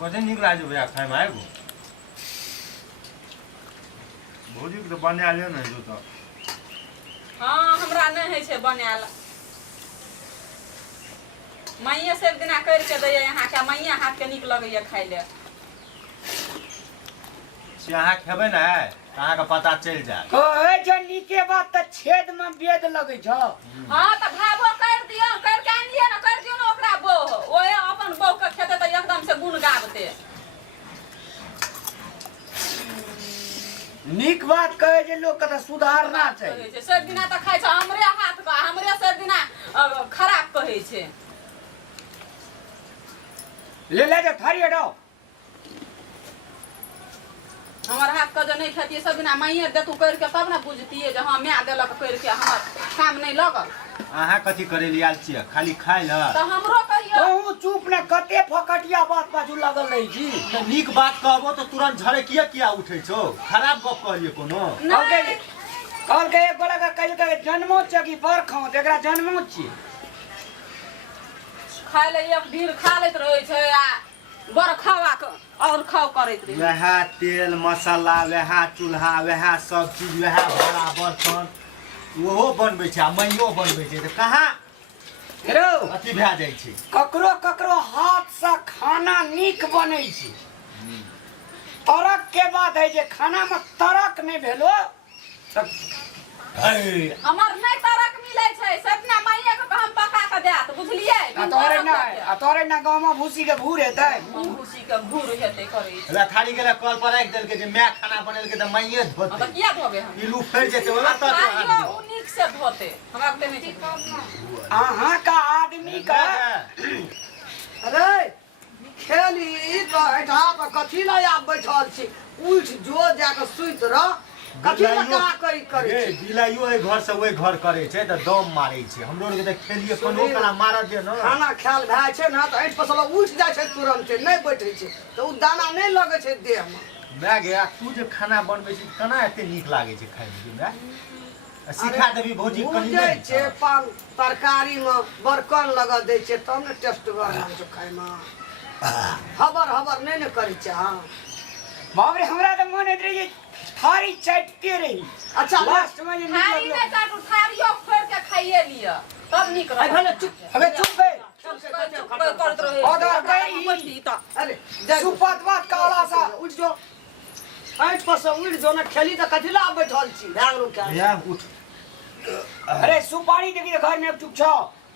कते निक लागे भैया खाए में आएगो भौजी के तो बनायल है ना जो तो हाँ हमरा नहीं है छे बनायल मैया से एक दिना कर के दैया यहाँ के मैया हाथ के निक लगैया खाइ ले से अहाँ खेबै ना अहाँ के पता चल जाए कहे जे नीके बात त छेद में वेद लगै छ हाँ तो भावो कर दियो कर के आनिए ना कर दियो ना ओकरा बो ओए अपन बो के खेते तो एकदम से गुण गाबते नीक बात कहे जे लोग के सुधारना चाहिए सब दिना तो खाइ छ हमरे हाथ का हमरे सब दिना खराब कहे छे ले जो थारी हटाओ हमार हाथ का जो नहीं खेती सब दिना मैया दे तू कर के तब ना बुझती है जे हां मैं देलक कर के हमर काम नहीं लगल अहाँ कथी करे लियाल छियै खाली खाइ ल तो हमरो कहियो कहूँ चुप न कते फकटिया बात पाछू लगल रही छी तो नीक बात कहबो तो तुरंत झड़े किया उठै छौ खराब गप कहलिए कोनो कल के एक गोला का कह के जन्मो छ कि बर खाओ तेकरा जन्मो छी खाइ ले एक दिन खा लेत रहे छै आ बर खावा के और खाओ करैत रहे वह तेल मसाला वह चूल्हा वह सब चीज वह बड़ा बर्तन ओहो बनबै छै आ मैयो बनबै छै तऽ कहाँ हेरो अथी भए जाइ छै ककरो ककरो हाथ से खाना नीक बनै छै तरक के बात है जे खाना में तरक नहीं भेलो हमर नहीं तरक मिलै छै सब ना मैया के हम पका के देत बुझलियै तोरे ना गांव में भूसी के भूर हेतै भूसी के भूर हेतै करै ला थारी गेला कल पर राख देलकै जे मैं खाना बनेलकै तऽ मैये धोतै त किया धोबे हम इलू फेर जेतै ओला त आइयो उनिक से धोते हमरा के नहीं छै अहाँ का आदमी का अरे खेली तो एठा पर कथी ला आप बैठल छी उठ जो जाके सुइत रह कथी ला का करी करे ए बिलाइयो ए घर से ओए घर करे छै त दम मारै छै हमरो के त खेलिए कोनो कला मार दे न खाना खायल भए छै ना तो एठ पसला उठ जाय छै तुरंत नहीं बैठे छै तो उ दाना नहीं लगे छै देह में मैं गया तू जे खाना बनबै छी केना एते नीक लागे छै खाय में मैं सिखा देबी भौजी कनी बुझै छै पान तरकारी में बरकन लगा दै छै तब ने टेस्ट बना छै खाय में हबर हबर नहीं ने करै छै हां बाबरे हमरा त मन हेत रही थारी चटते रही अच्छा लास्ट में ये थारी नहीं काटू थारियो फोड़ के खाइए लिया तब निक रह भले चुप अबे चुप बे करत रहे ओदर गई अरे सुपत बात काला सा उठ जो एठ पसला उठ जो ना खेली तो कथी ला बैठल छी भाग रो क्या या उठ अरे सुपारी देखी तो घर में चुप छ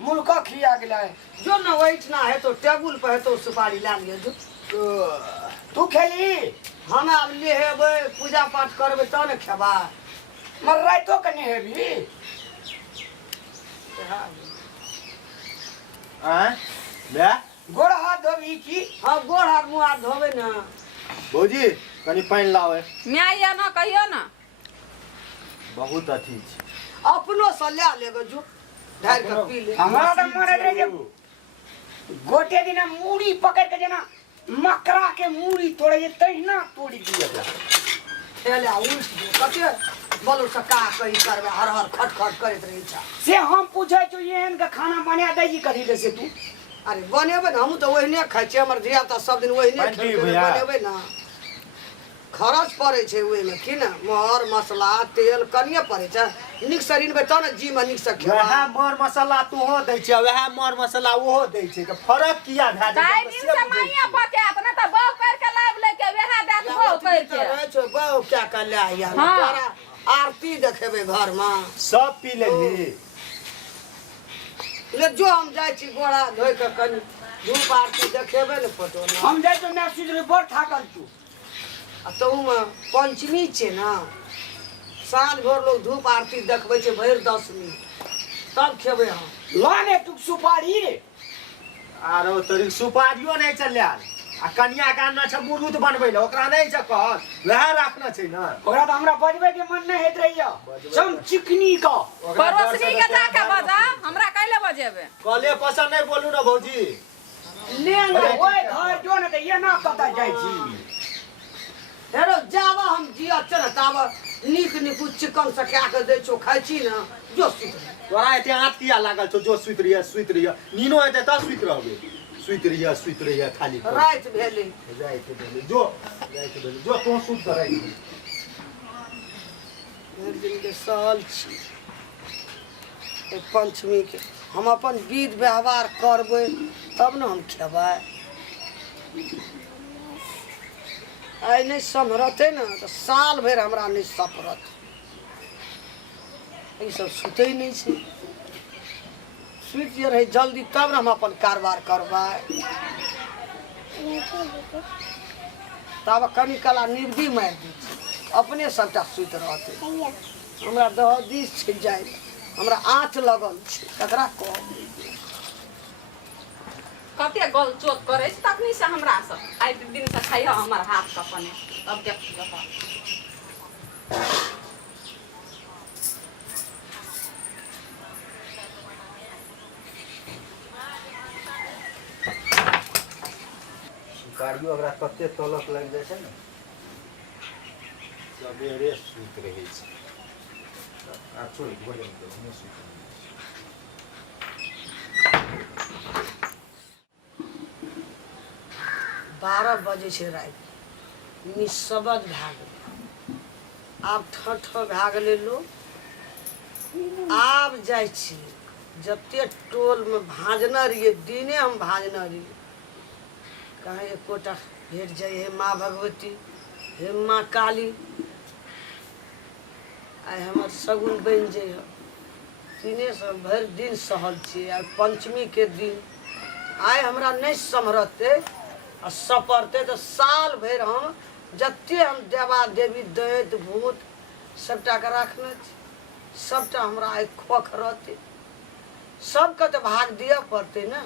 मुल्का खिया गेला है जो ना बैठना है तो टेबुल पे है तो सुपारी ला लियो जो तू खेली हम अब ले हेबै पूजा पाठ करबै त ने खेबा मर रातो कने हेबी आ बे गोड़ हाथ धोबी की हां गोड़ हाथ मुंह हाथ धोबै ना भौजी कनी पानी लाओ मैं या ना कहियो ना बहुत अथी छै अपनो से ले लेबै जो ढार के पी ले हमरा त मन हेत रही गोटे दिन मूड़ी पकड़ के जना मकरा के मूड़ी तोड़े जे तहिना तोड़ी दिए खेले उठ जो कते बोलो सका कही करबे हर हर खट खट करैत रहै छ से हम पूछे तो एहन के खाना बना दे जी कथी ले से तू अरे बनेबै न हम तो ओहिने खाइ छी हमर धिया पुता सब दिन ओहिने खेबै बनेबै न खर्च पड़ै छै ओहि में कि न मर मसला तेल कनिए पड़ै छै निक शरीर में त न जी में निक से खेबा वह मर मसाला तोहो दै छै वह मर मसाला ओहो दै छै त फरक किया भए दाई दिन से मैया पकात ना त बहु कर के लाभ लेके वेहा दात बहु कर के रहै छै बहु क्या कर ले आया हाँ। तोरा आरती देखेबै घर में सब पी लेली ले जो हम जाइ छी गोड़ा धोइ के कनी धूप आरती देखेबै ने फोटो में हम जाय तो मैं सुधरे बड़ थाकल तू आ तहू में पंचमी छै ना साँझ भोर लोग धूप आरती देखबै छै भरि 10 मिनट तब खेबै हम लाने तू सुपारी रे आरो तोरी सुपारियो नहीं चल आ कन्या का ना छ मुरुद बनबै ल ओकरा नहीं छ कह वह राखना छै ना ओकरा तो हमरा बजबे के मन नहीं हेत रहिया सम चिकनी का परोसनी के जाके बजा हमरा कैले बजेबे कले पसंद नहीं बोलू ना भौजी ले ना ओए घर जो न त ये ना कता जाय छी हेरो जावा हम जिया चल तावा नीक नीक चिकन से क्या के दै छो खाइ छी ना जो सुत तोरा एते हाथ किया लागल छौ जो सुत रहिए नीनो एते त सुत रहबे सुत रहिया खाली रात भेले जाइत भेले जो तो सुत करे भरि दिन के सहल छी पंचमी के हम अपन विध व्यवहार करबै तब न हम खेबै आइ नहीं सम्हरते न तो साल भर हमरा नहीं सपरत ई सब सुते नहीं छै सुत जे रहे जल्दी तब न हम अपन कारबार करबै तब कनी कला निर्दी मारि दी अपने सबटा सुत रहते हमरा दहदीस छै जाय हमरा आँच लगल छै ककरा कहब कते गल चोक करे छै तखनी से हमरा सब आइ दिन से खाइ हमर हाथ का पने अब देख सुकारियो अगर कते तलक लग जाइ छै ने सबेरे सुत रहै छै आ छोड़ भोजन कर हम सुत 12 बजे छै राति निशब्द भए गेलै आब ठठ भए गेलै लोग आब जाइ छी जते टोलमे भाँजने रहियै दिने हम भाँजने रहियै कहीं एकोटा भेट जाइ हे माँ भगवती हे माँ काली आइ हमर शगुन बनि जाइ दिनेसँ भरि दिन सहल छियै आइ पंचमीके दिन आइ हमरा नहीं सम्हरते आ सपरते तो साल भर हम जते हम देवा देवी दैत भूत सबटा के रखने छी सबटा हमरा आइ खोख रहते सबके तो भाग दिए पड़ते न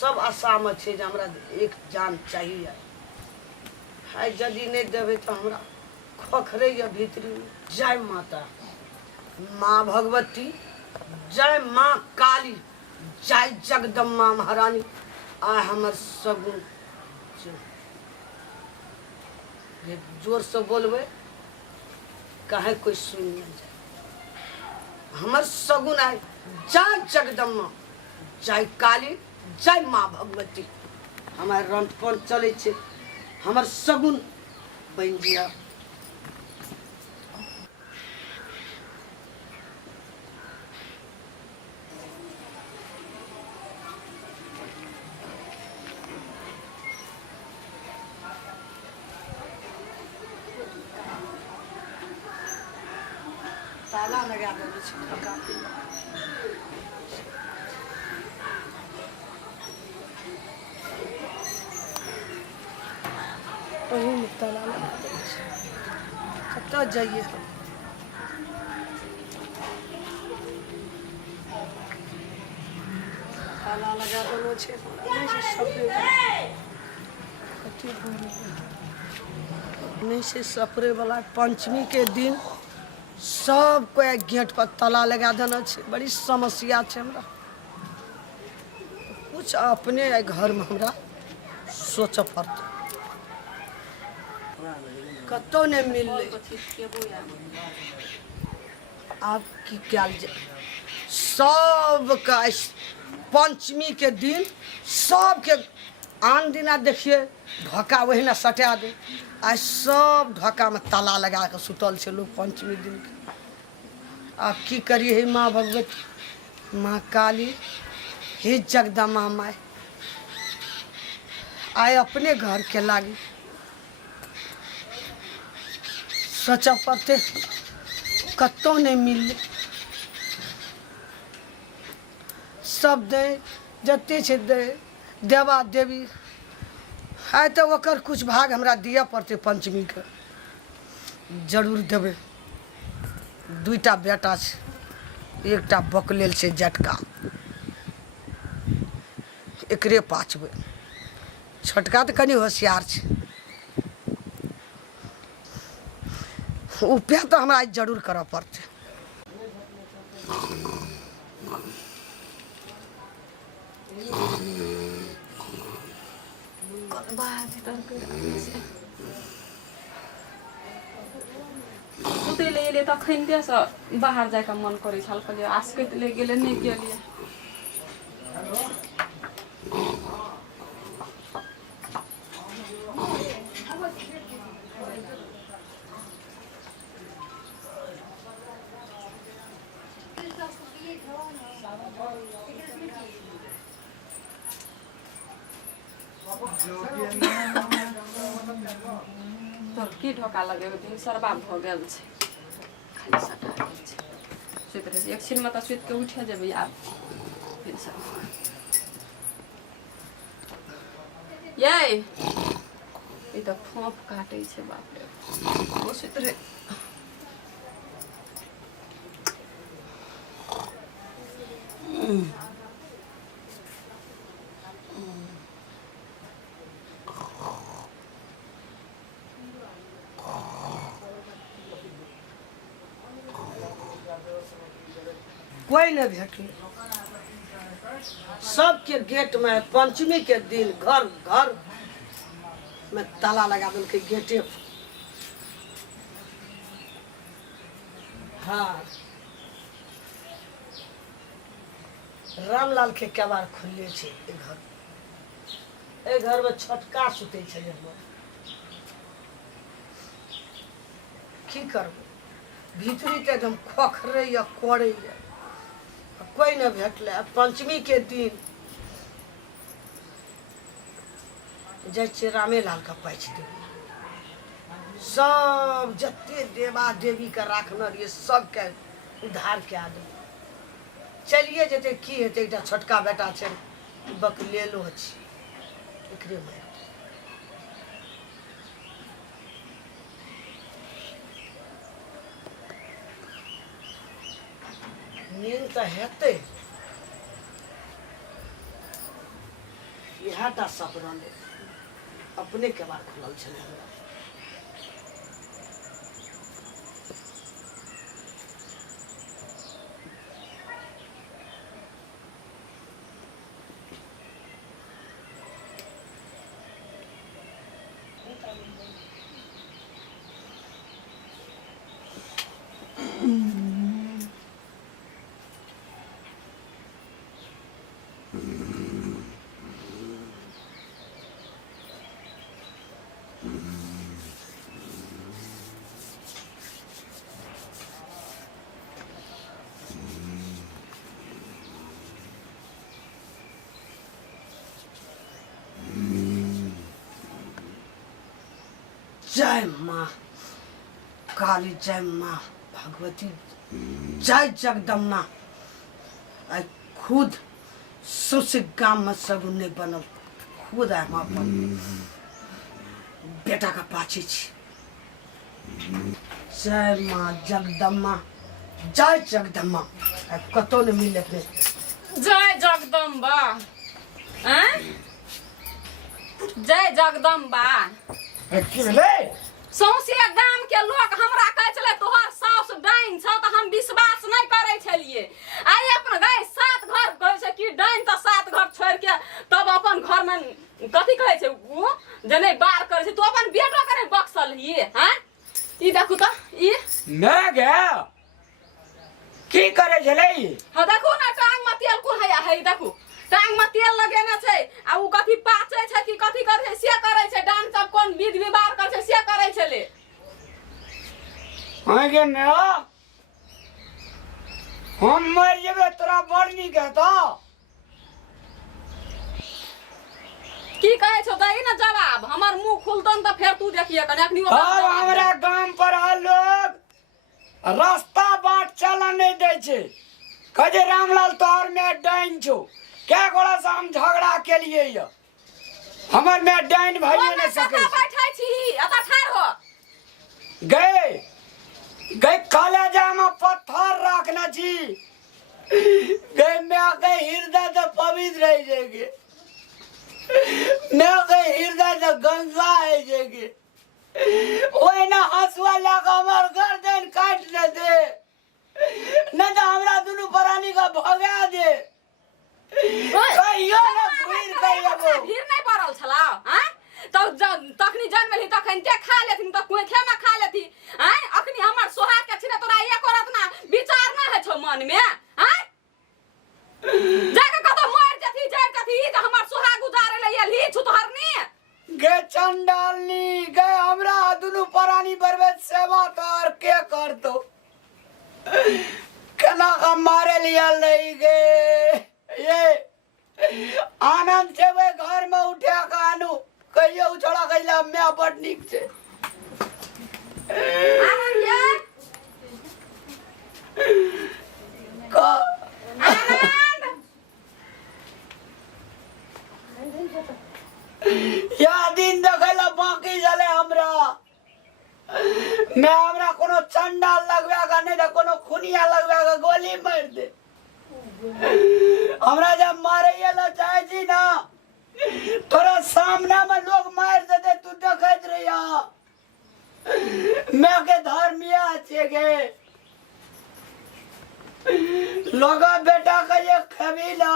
सब आशा में छै जे हमरा एक जान चाहिए आइ यदि नहीं देबै तो हमरा खोखरैया भीतरी जय माता माँ भगवती जय माँ काली जय जगदम्बा महारानी आइ हमर सगुन जोर से बोलबे कहे कोई सुन न जाए हमर सगुन आए जय जगदम्बा जय काली जय माँ भगवती हमारे रंटपन चले छे हमर सगुन बन गया ताला लगा देने छै ठका ओहिमे ताला लगा देने छै कतऽ जाइए ताला लगा देने छै नहीं से सपरे वाला पंचमी के दिन सब कोई गेट पर ताला लगा देना छै बड़ी समस्या छै हमरा कुछ अपने घर में हमरा सोच पड़त कतौ नहीं मिलले आप की कल जाए सबका पंचमी के दिन सबके आन दिना देखिए ढोका वही ना सटा दे आज सब ढोका में ताला लगा के सुतल छै लोग पंचमी दिन के आप की करिए हे माँ भगवती माँ काली हे जगदम्बा माँ आए अपने घर के लागी सोचा पड़ते कतौ नहीं मिलले सब दे जते छे दे देवा देवी आए तो ओकर कुछ भाग हमरा दिया पड़ते पंचमी के जरूर देवे दुईटा बेटा छे एकटा बकलेल छे जटका एकरे पाछबे छोटका तो कनी होशियार छे उपाय तो हमरा जरूर करऽ पड़ते सुतैले एले तखन देसँ बाहर जाइके मन करै छल कहलिए आसकैत ले गेले नहि गेलिए तोर की ढोका लगे दिन सरबा भ गेल छै खाली सटा गेल छै सुति रहे एक छिन में त सुति के उठे जेबै आब फिर सब ये ई त फोफ काटै छै बाप रे ओ सुति रहे कोई नहीं भेटल सबके गेट में पंचमी के दिन घर घर में ताला लगा देलकै गेटे पर। हाँ रामलाल के केवाड़ खुलले छै ए घर में छोटका सुते छै हमर की करबै भीतरी तऽ एकदम खोखरे या कोड़े या कोई न भेटले पंचमी के दिन जाइ छियै रामेलाल का पैछ देबै सब जते देवा देवी के राखने रहिए सबके उद्धार कए देबै चलिए जेतै की हेतै एकटा छोटका बेटा छै बकलेलो छै एकरे में नींद तऽ हेतै इएह टा सपना ले अपने के बार खुलल छलै हमरा जय माँ काली, जय माँ भगवती, जय जगदम्बा। आई खुद सुस गाम में सब नहीं बनल, खुद आए माँ अपन बेटा का पाछे छी। जय माँ जगदम्बा, जय जगदम्बा। कतो नहीं मिले अपने जय जगदम्बा, जय जगदम्बा। सौंसे गाम के लोग हमरा कहै छलै तोहर साउस डाइन छ त हम विश्वास नहीं करै छलिए। आइ अपन गए सात घर कहै छै कि डाइन त सात घर छोड़ के तब अपन घर में कथि कहै छै उ जने बार करै छै, तू अपन बेटा करे बक्सल हिए। हैं ई देखू त ई मैं गे की करे छलै। ह देखू ना टांग में तेल को है देखू टांग में तेल लगेने छै आ उ कथि पाचे छै कि कथि करे छै से करे छै। डान सब कोन विध विवाह करे छै से करे छले। हां गे मैं हम मर जेबे तोरा बड़ नीक हेतौ। की कहे छौ दही ना जवाब, हमर मुंह खुलतन त फेर तू देखिए कने अखनी अब हमरा गांव पर लोग रास्ता बाट चलन नहीं दे छै, कहे रामलाल तोहर में डाइन छौ। क्या गोड़ा से हम झगड़ा के लिए ये हमर में डाइन भाई नहीं सके बैठै छी अता ठार हो गए गए कलेजा में पत्थर रखना छी गए मैं के हृदय तो पवित्र रह जाएगी, मैं के हृदय तो गंगा है जाएगी। ओए ना हंसुआ लगा हमर गर्दन काट दे न तो हमरा दुनु प्राणी का भगा दे। कहियो ना भीड़ कहियो भीड़ नहीं पड़ल छला। हैं तो तखनी जन्मली तखन ते खा लेथिन त कोइथे में खा लेथि। हैं अखनी हमर सोहाग के छिने तोरा एक औरत ना विचार ना है छौ मन में। हैं जाके कतो मर जथी जड़ जथी त हमर सोहाग उजारे ले एली छु तोहरनी गे चंडालनी गए हमरा दुनु प्राणी बर्बाद सेवा तोर के करतो केना का मारे लिया नहीं गे। ये आनंद से वे घर में उठे कानू लागैला मैं बड़ निक छे आनंद ये का आनंद या दिन देखला बाकी चले हमरा मैं हमरा कोनो चंडाल लगवेगा नहीं तो कोनो खुनिया लगवेगा गोली मार दे हमरा जब मारे ये लो चाहे जी ना तोरा सामने में लोग मार देते तू देखत रहिया मैं के धर्मिया छे गे लोगा बेटा का ये खबीला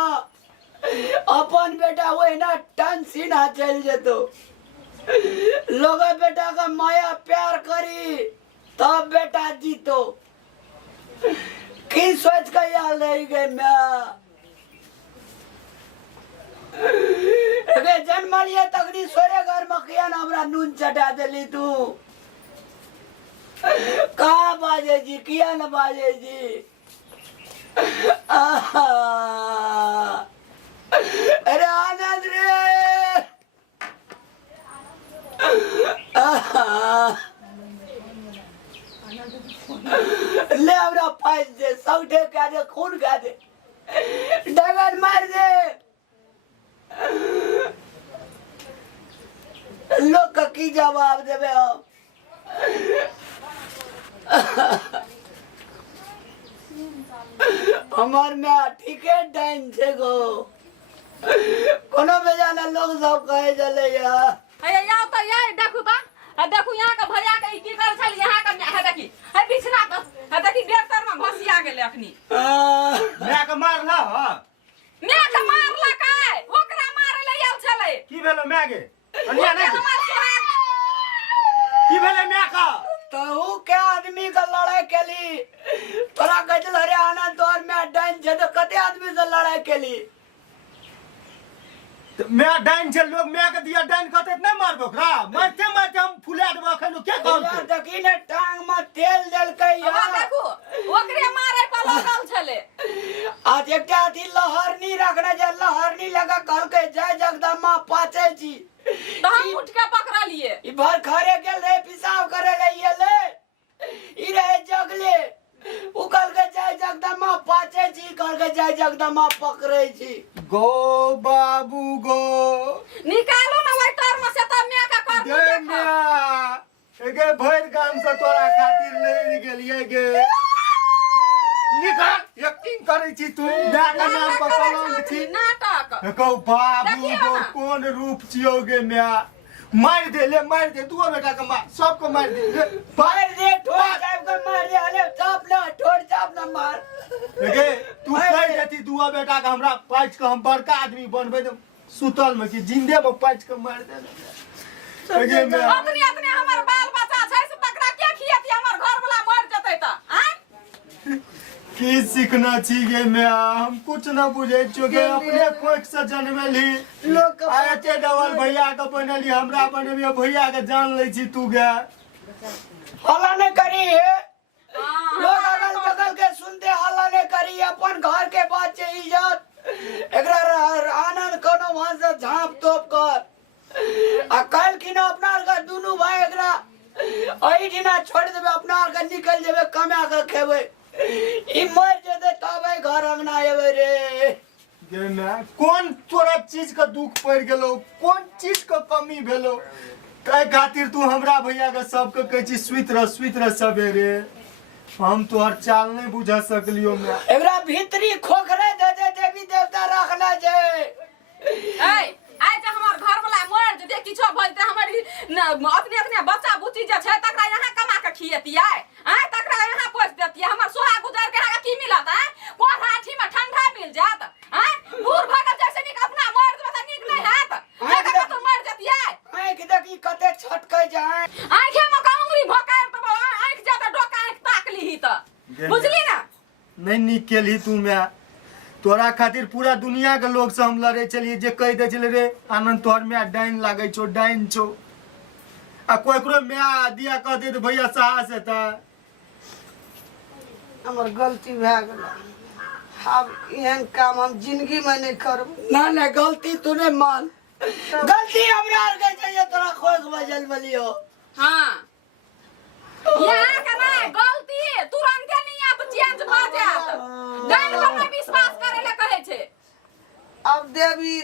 अपन बेटा वही ना टन सीना चल जेतो लोगा बेटा का माया प्यार करी तब बेटा जीतो की सोच का याद रही गई मैं जन्म लिए तकड़ी सोरे घर में किया ना हमरा नून चटा देली तू कहा बाजे जी किया ना बाजे जी अरे आनंद रे ले हमरा फाइल दे सौठे का दे खून का दे डगर मार दे लोग का की जवाब देवे हम हमार में ठीके टाइम छे गो कोनो बेजाना लोग सब कहे चले यार हे या तो ये देखू तो देखू यहाँ का भैया के की कर छल यहाँ का है देखी है बिछना तो है देखी बेर में घसिया गेले अखनी मैं के मारला ह मैं के मारला काय ओकरा मारे ले आल छले की भेलो मैं गे अनिया नहीं हमार सोहाग की भेले मैं का तो वो क्या आदमी का लड़ाई के ली तोरा कहते अरे आनंद तोर में डाइन छे तो कते आदमी से लड़ाई के ली तो मैं डाइन छे लोग मैं के दिया डाइन कहते नहीं मार दोकरा मारते मारते हम फुला देबो खनो क्या यार कहते देखी ने टांग में तेल जल के अब यार देखू ओकरे मारे पर लगल छले आज एक आदि लहर नहीं रखना जे लहर नहीं लगा कल के जय जगदम्बा पाचे जी तो हम उठ के पकड़ा लिए ई भर खरे गेल रे पेशाब करे ले ये ले ई रहे जगले उकल के जय जगदम्बा पाचे जी कर के जय जगदम्बा पकड़े जी गो बाबू गो निकालो ना वही तार में से तब मैं का कर गे मैं गे भर गाम से तोरा खातिर ले गेलिए गे निकाल यकीन करे छी तू मैं का नाम पर कलंक छी नाटक कहो बाबू देखियो गो ना। कौन रूप छियो गे मैं मार दे ले मार दे तू बेटा का मार सबको मार दे ले मार दे ठोड़ जाब के मार दे अरे चाप ना ठोड़ चाप ना मार गे तू कह देती दुआ बेटा का हमरा पाँच का हम बड़का आदमी बनबे तो सुतल में कि जिंदे में पाँच का मार दे गे मैं अपने अपने हमर बाल बच्चा छै से तकरा के खियती हमर घर वाला मर जतै त हैं की सीखना छी गे मैं हम कुछ न बुझे छो गे अपने कोख से जन्मली लोग का आते डबल भैया के बनली हमरा बनबे भैया के जान ले छी तू गे हल्ला नहीं करी है लोग अगल बगल के सुनते हल्ला नहीं करी अपन घर के बात से इज्जत एकरा आनंद कोनो वहां से झांप तोप कर आ कल की ना अपना का दोनों भाई एकरा अही दिना छोड़ देबे अपना का निकल जेबे कमा के खेबे ई मर जेते तबे घर अंगना एबे रे गे मैं कौन तोरा चीज का दुख पड़ गेलो कौन चीज का कमी भेलो कई खातिर तू हमरा भैया के सबके कहै छी स्वीत रह सबेरे हम तोहर चाल नहीं बुझा सकलियो मैं एकरा भीतरी खोखरे दे दे देवी देवता रखना छै ए आइ जे हमर घर वाला मर जे किछो भइते हमर अपने अपने बच्चा बुच्ची जे छै तकरा यहाँ कमा के खियतियै हैं तकरा यहाँ पोस देतियै हमर सोहा गुजर के हमरा की मिलत हैं कोन हाथी में ठंडा मिल जात हैं बूढ़ भगत जैसे निक अपना मर जब त निक नहीं हैत जगह तो मर जतियै आंख देखी कते छटकै जाए आंखे में कांगरी भोकाय त आंख जाता डोका आंख ताक लीही त बुझली ना नहीं निक केली तू मैं तोरा खातिर पूरा दुनिया के लोग से हम लड़े चलिए जे कह दे चले रे आनंद तोहर में डाइन लागे छो डाइन छो आ कोई करो मैं दिया कह दे तो भैया साहस है ता हमर गलती भए गेल अब एहन काम हम जिंदगी में नहीं करब ना ना गलती तूने मान गलती हमरा आर के चाहिए तोरा खोज बजल बलियो। हाँ यहाँ के नहीं गलती तुरंत नहीं आप चेंज भ जात डाइन पर में विश्वास करे ले कहे छे। अब देवी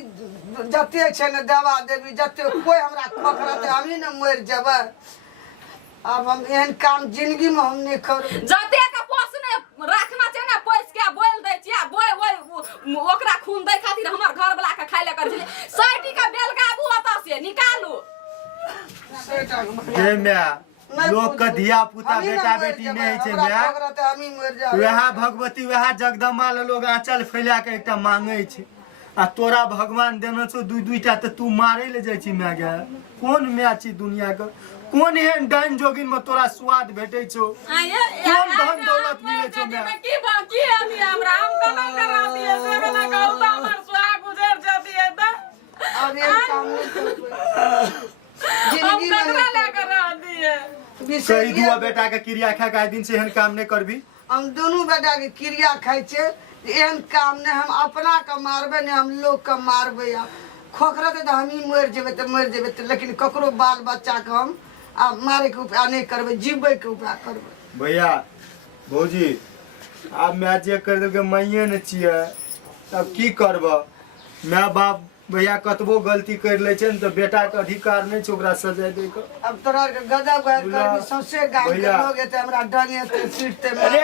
जते छै ने देवा देवी जते कोई हमरा खोखरते हमही ने मर जेबै। अब हम एहन काम जिंदगी में हम नहीं करू। जते का पोसने रखना छै ना पोस के बोल दे छिया बोय ओकरा खून दे खातिर हमर घर वाला के खाइ ले कर छे साइटी का बेलगाबू ओता से निकालू। हे मैया लोग का धिया पुता बेटा बेटी नहीं छै मैया वह भगवती वह जगदम्बा ले लोग आंचल फैला के एकटा मांगे छै आ तोरा भगवान देने छो दुईटा त तू मारे ले जाय छी मैया गे। कोन मैया छी दुनिया के कोन एहन डाइन जोगिन में तोरा स्वाद भेटै छो कोन धन दौलत मिले छो मैया की बाकी आदमी हमरा हम कना करा दिए से ना कहू त हमर सुहा गुजर जती है त अब ये काम नहीं करबै जिंदगी में ककरा ले करा दिए। सही दुआ बेटा के क्रिया खा के दिन से एहन काम नहीं करबी। हम दोनों बेटा के क्रिया खाइ छे एहन काम ने हम अपना के मारबे ने हम लोग के मारबे। खोखरते तो हम ही मर जेबे तो मर जेबे तो लेकिन ककरो बाल बच्चा के हम अब मारे के उपाय नहीं करबे जीवे के उपाय करबे। भैया भौजी आब मैं जे कर देलकै मैये ने छियै अब की करब। माय बाप भैया कतबो गलती कर ले छै तो बेटा के अधिकार नहीं छै ओकरा सजा दे के। अब तोरा के गदा बाहर करबी सौसे गांव के लोग एते हमरा डंगे पीटते। अरे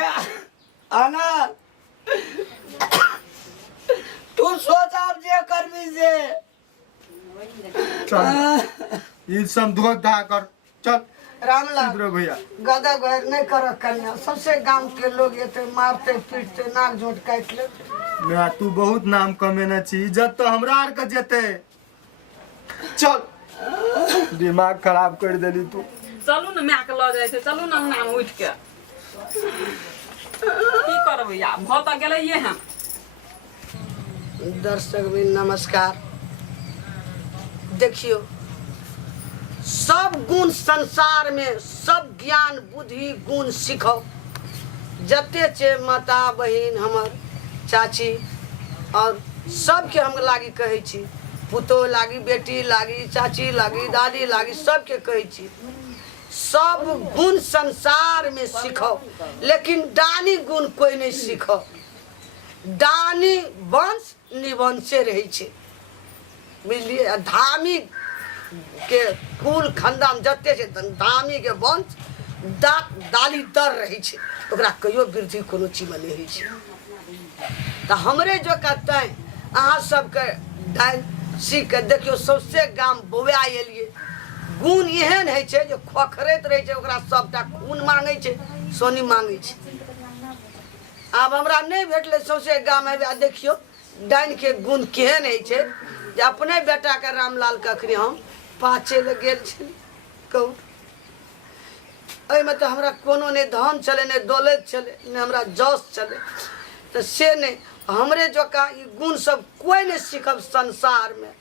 आना तू सोच आप जे करबी से चल ई सब धोख धा कर चल रामलाल इधर भैया गदा बाहर नहीं कर कन्या सबसे गांव के लोग एते मारते पीटते नाक झोट काट ले। मैं तू बहुत नाम कमेने छी इज्जत तो हमरा आर के जेते। चल दिमाग खराब कर देली तू। चलू ना माय के ल जाय छै चलू ना नाम उठ के की करबै या भ त गेलै ये हम। दर्शक भी नमस्कार। देखियो सब गुण संसार में सब ज्ञान बुद्धि गुण सीखो जते छे माता बहिन हमर चाची और सबके हम लागी कहे छी पुतो लागी बेटी लागी चाची लागी दादी लागी सबके कहे छी सब गुण संसार में सीखो लेकिन दानी गुण कोई नहीं सीखो। दानी वंश निवंशे रहे छे बुझलिए। धामी के कुल खानदान जते छे धामी के वंश दाली दर रहे छे ओकरा कहियो वृद्धि कोनो चीज में नहीं होई छे। तो हमरे जो कहते अहाँ सबके डाइन सीख के देखियो सौसे गाम बौआ एलिए गुण एहन है छे जो खोखरैत रहे छे ओकरा सबटा खून मांगे छे सोनी मांगे छे। अब हमरा नहीं भेटले सौसे गाम में देखियो डाइन के गुण केहन है छे जे अपने बेटा के रामलाल के अखनी हम पाछे ले गेल छी कहू एहिमे तो हमरा कोनो ने धन चले ने दौलत चले ने हमरा जस चले तो से नहीं हमरे जोका ई गुण सब कोई नहीं सीखब संसार में।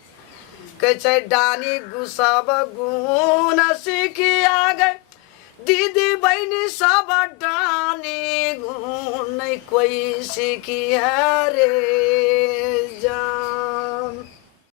कहे छै डानी गुसब गुण सीखिया गए दीदी बहनी सब डानी गुण नहीं कोई सीखिया रे जान।